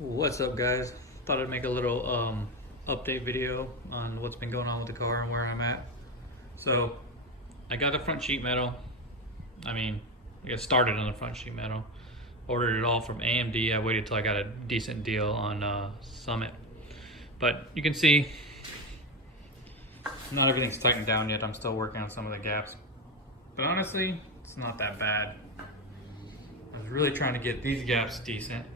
What's up, guys? Thought I'd make a little update video on what's been going on with the car and where I'm at. So I got the front sheet metal. I got started on the front sheet metal. Ordered it all from AMD. I waited till I got a decent deal on Summit. But you can see not everything's tightened down yet. I'm still working on some of the gaps. But honestly, it's not that bad. I was really trying to get these gaps decent.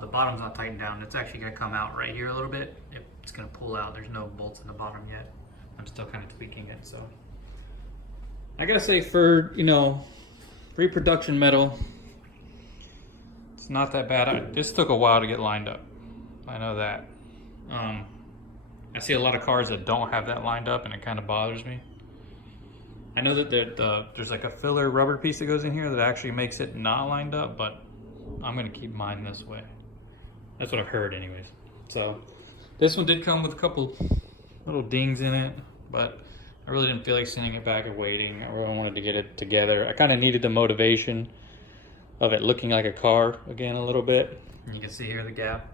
The bottom's not tightened down. It's actually going to come out right here a little bit. It's going to pull out. There's no bolts in the bottom yet. I'm still kind of tweaking it. So I got to say, for, reproduction metal, it's not that bad. This took a while to get lined up. I know that. I see a lot of cars that don't have that lined up, and it kind of bothers me. I know that there's like a filler rubber piece that goes in here that actually makes it not lined up, but I'm gonna keep mine this way. That's what I've heard anyways. So this one did come with a couple little dings in it, but I really didn't feel like sending it back and waiting. I really wanted to get it together. I kind of needed the motivation of it looking like a car again a little bit. And you can see here the gap.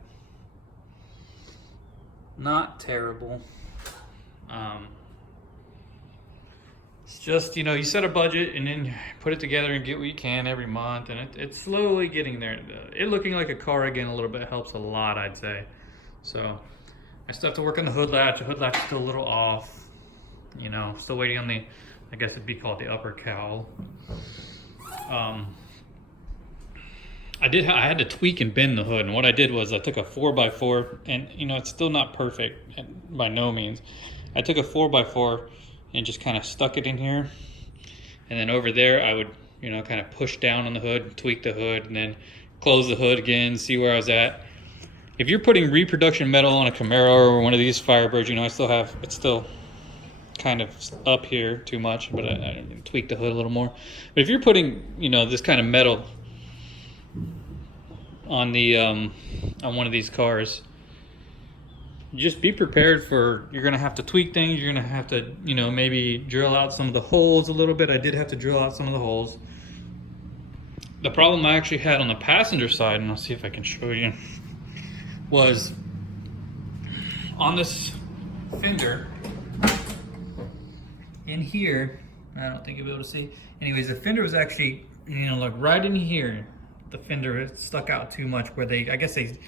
Not terrible. It's just, you set a budget and then put it together and get what you can every month, and it's slowly getting there. It looking like a car again a little bit helps a lot, I'd say. So I still have to work on the hood latch. The hood latch is still a little off. Still waiting on the, I guess it'd be called the upper cowl. I had to tweak and bend the hood, and what I did was I took a 4x4, and it's still not perfect by no means. I took a 4x4 and just kind of stuck it in here, and then over there I would kind of push down on the hood, tweak the hood, and then close the hood again, see where I was at. If you're putting reproduction metal on a Camaro or one of these Firebirds, it's still kind of up here too much, but I tweaked the hood a little more. But if you're putting this kind of metal on the on one of these cars, just be prepared for, you're gonna have to tweak things. You're gonna have to maybe drill out some of the holes a little bit. I did have to drill out some of the holes. The problem I actually had on the passenger side, and I'll see if I can show you, was on this fender in here. I don't think you'll be able to see. Anyways, the fender was actually like right in here. The fender stuck out too much where I guess they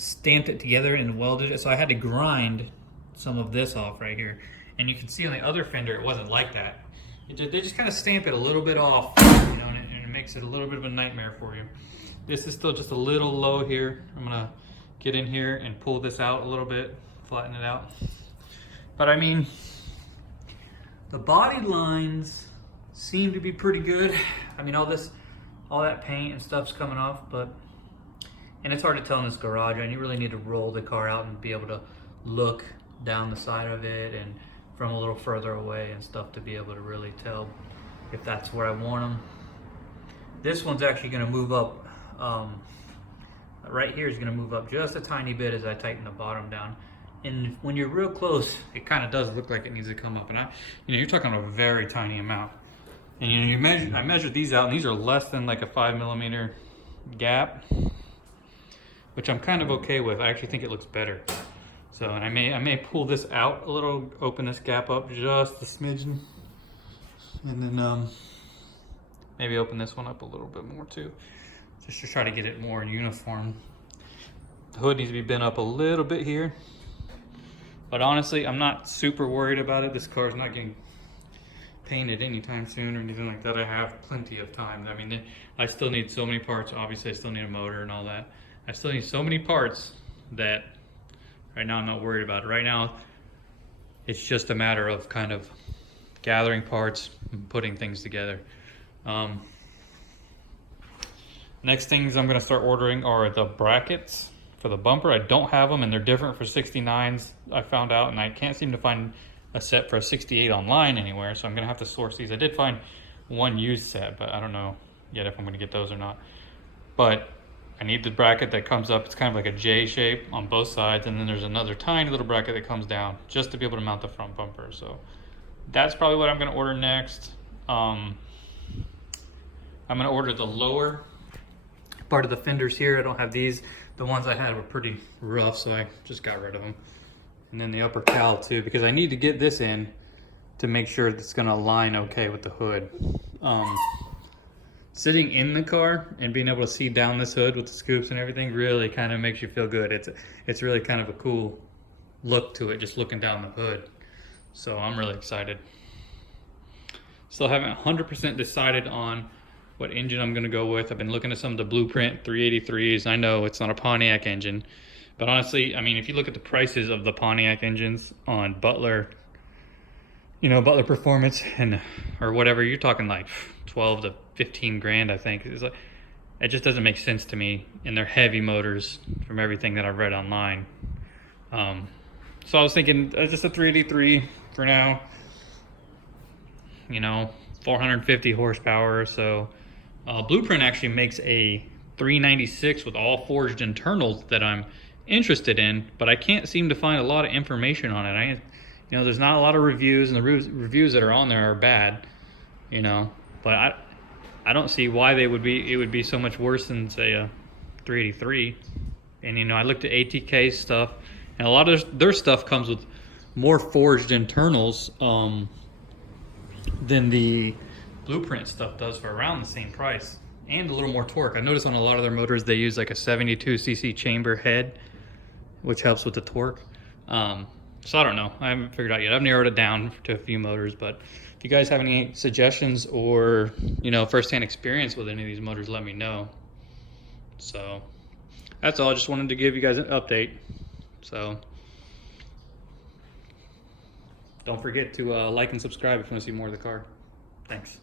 stamped it together and welded it, so I had to grind some of this off right here. And you can see on the other fender it wasn't like that. They just kind of stamp it a little bit off, and it makes it a little bit of a nightmare for you. This is still just a little low here. I'm gonna get in here and pull this out a little bit, flatten it out. But the body lines seem to be pretty good. All that paint and stuff's coming off, and it's hard to tell in this garage, and you really need to roll the car out and be able to look down the side of it and from a little further away and stuff to be able to really tell if that's where I want them. This one's actually going to move up. Right here is going to move up just a tiny bit as I tighten the bottom down. And when you're real close, it kind of does look like it needs to come up. And you're talking a very tiny amount. And I measured these out, and these are less than like a 5mm gap, which I'm kind of okay with. I actually think it looks better. So, and I may pull this out a little, open this gap up just a smidgen, and then maybe open this one up a little bit more too, just to try to get it more uniform. The hood needs to be bent up a little bit here, but honestly, I'm not super worried about it. This car's not getting painted anytime soon or anything like that. I have plenty of time. I still need so many parts. Obviously, I still need a motor and all that. I still need so many parts that right now I'm not worried about it. Right now, it's just a matter of kind of gathering parts and putting things together. Next things I'm gonna start ordering are the brackets for the bumper. I don't have them, and they're different for 69s, I found out, and I can't seem to find a set for a 68 online anywhere, so I'm gonna have to source these. I did find one used set, but I don't know yet if I'm gonna get those or not. But I need the bracket that comes up. It's kind of like a J shape on both sides, and then there's another tiny little bracket that comes down just to be able to mount the front bumper. So that's probably what I'm gonna order next. I'm gonna order the lower part of the fenders here. I don't have these. The ones I had were pretty rough, so I just got rid of them. And then the upper cowl too, because I need to get this in to make sure it's gonna align okay with the hood. Sitting in the car and being able to see down this hood with the scoops and everything really kind of makes you feel good. It's really kind of a cool look to it, just looking down the hood. So I'm really excited. Still haven't 100% decided on what engine I'm gonna go with. I've been looking at some of the Blueprint 383s. I know it's not a Pontiac engine, but honestly, I mean, if you look at the prices of the Pontiac engines on Butler, you know, Butler Performance and or whatever, you're talking like 12 to 15 grand, I think. It's like, it just doesn't make sense to me, and they're heavy motors from everything that I've read online. So I was thinking just a 383 for now. You know, 450 horsepower or so. Blueprint actually makes a 396 with all forged internals that I'm interested in, but I can't seem to find a lot of information on it. You know, there's not a lot of reviews, and the reviews that are on there are bad, you know, but I don't see why it would be so much worse than, say, a 383. And, you know, I looked at ATK stuff, and a lot of their stuff comes with more forged internals than the Blueprint stuff does for around the same price, and a little more torque. I noticed on a lot of their motors they use like a 72cc chamber head, which helps with the torque. So I don't know. I haven't figured out yet. I've narrowed it down to a few motors, but if you guys have any suggestions or, you know, first-hand experience with any of these motors, let me know. So that's all. I just wanted to give you guys an update. So don't forget to like and subscribe if you want to see more of the car. Thanks.